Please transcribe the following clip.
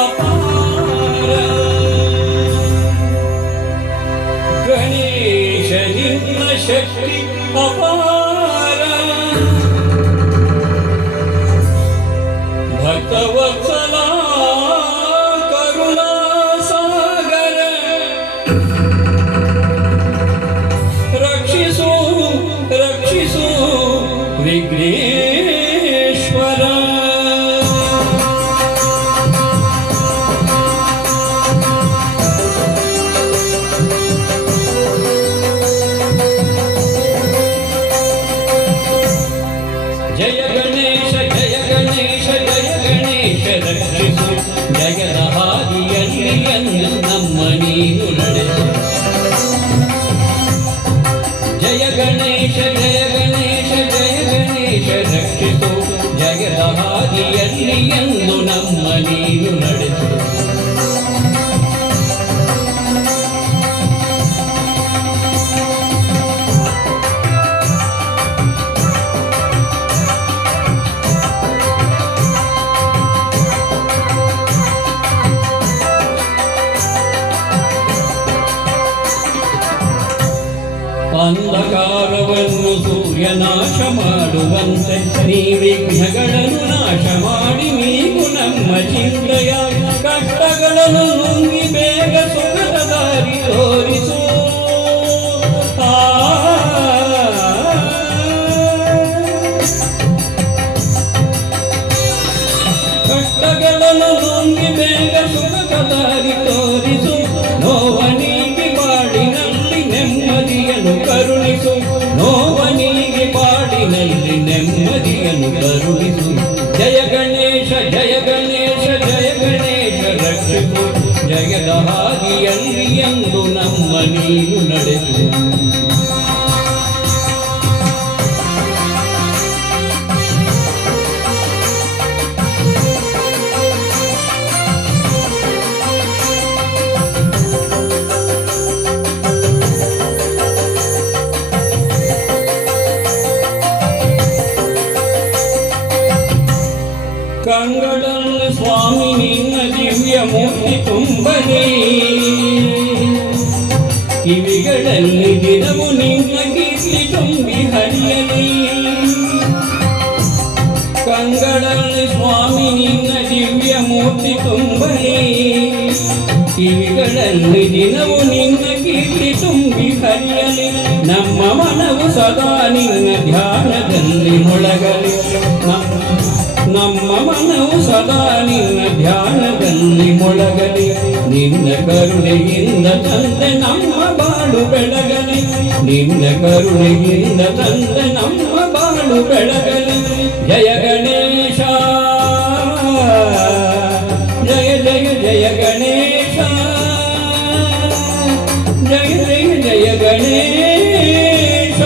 ಅಪಾರ ಗಣೇಶ ನಿನ್ನ ಶಕ್ತಿ ಅಪಾರ ಭಕ್ತವತ್ಸಲ ಕರುಣಾ ಸಾಗರ ರಕ್ಷಿಸು ರಕ್ಷಿಸು ವಿಘ್ನೇಶ್ವರ ಜಯ ಗಣೇಶ ಜಯ ಗಣೇಶ ಜಯ ಗಣೇಶ ರಕ್ಷಿಸು ಜಗದ ಹಾದಿಯಲ್ಲಿ ಎಂದು ನಮ್ಮ ನೀನು ನಡೆಸು ಜಯ ಗಣೇಶ ಜಯ ಗಣೇಶ ಜಯ ಗಣೇಶ ರಕ್ಷಿಸು ಜಗದ ಹಾದಿಯಲ್ಲಿ ಎಂದು ನಮ್ಮ ನೀನು ನಡೆಸು ಅಂಧಕಾರವನ್ನು ಸೂರ್ಯ ನಾಶ ಮಾಡುವಂತೆ ನೀ ವಿಘ್ನಗಳನ್ನು ನಾಶ ಮಾಡಿ ನೀವು ನಮ್ಮ ಚಿಂತೆಯ ಕಷ್ಟಗಳನ್ನು ನುಂಗಿ ಬೇಗ ಸುಖದ ದಾರಿ ತೋರಿಸು ಕಷ್ಟಗಳನ್ನು ನುಂಗಿ ಬೇಗ ಸುಖದ ದಾರಿ ತೋರಿಸು ನೋವನಿಗೆ ಬಾಡಿನಲ್ಲಿ ನೆಮ್ಮದಿಯನ್ನು ಕರುಣಿಸು ನೋವನಿಗೆ ಬಾಡಿನಲ್ಲಿ ನೆಮ್ಮದಿಯನ್ನು ಕರುಣಿಸು ಜಯ ಗಣೇಶ ಜಯ ಗಣೇಶ ಜಯ ಗಣೇಶ ರಕ್ಷಿಸು ಜಗದ ಹಾದಿಯಲ್ಲಿ ಎಂದು ನಮ್ಮ ನೀನು ನಡೆಸು ಕಂಗಳಲ್ಲಿ ಸ್ವಾಮಿ ನಿನ್ನ ದಿವ್ಯ ಮೂರ್ತಿ ತುಂಬಲಿ ಕಿವಿಗಳಲ್ಲಿ ದಿನವು ನಿನ್ನ ಕೀರ್ತಿ ತುಂಬಿ ಹರಿಯಲಿ ಕಂಗಳಲ್ಲಿ ಸ್ವಾಮಿ ನಿನ್ನ ದಿವ್ಯ ಮೂರ್ತಿ ತುಂಬಲಿ ಕಿವಿಗಳಲ್ಲಿ ದಿನವು ನಿನ್ನ ಕೀರ್ತಿ ತುಂಬಿ ಹರಿಯಲಿ ನಮ್ಮ ಮನವು ಸದಾ ನಿನ್ನ ಧ್ಯಾನದಲ್ಲಿ ಮೊಳಗಲಿ ನಮ್ಮ ಮನವು ಸದಾ ನಿನ್ನ ಧ್ಯಾನದಲ್ಲಿ ಮೊಳಗಲಿ ನಿನ್ನ ಕರುಣೆಯಿಂದ ತಂದೆ ನಮ್ಮ ಬಾಳು ಬೆಳಗಲಿ ನಿನ್ನ ಕರುಣೆಯಿಂದ ತಂದೆ ನಮ್ಮ ಬಾಳು ಬೆಳಗಲಿ ಜಯ ಗಣೇಶ ಜಯ ಜಯ ಜಯ ಗಣೇಶ ಜಯ ಜಯ ಜಯ ಗಣೇಶ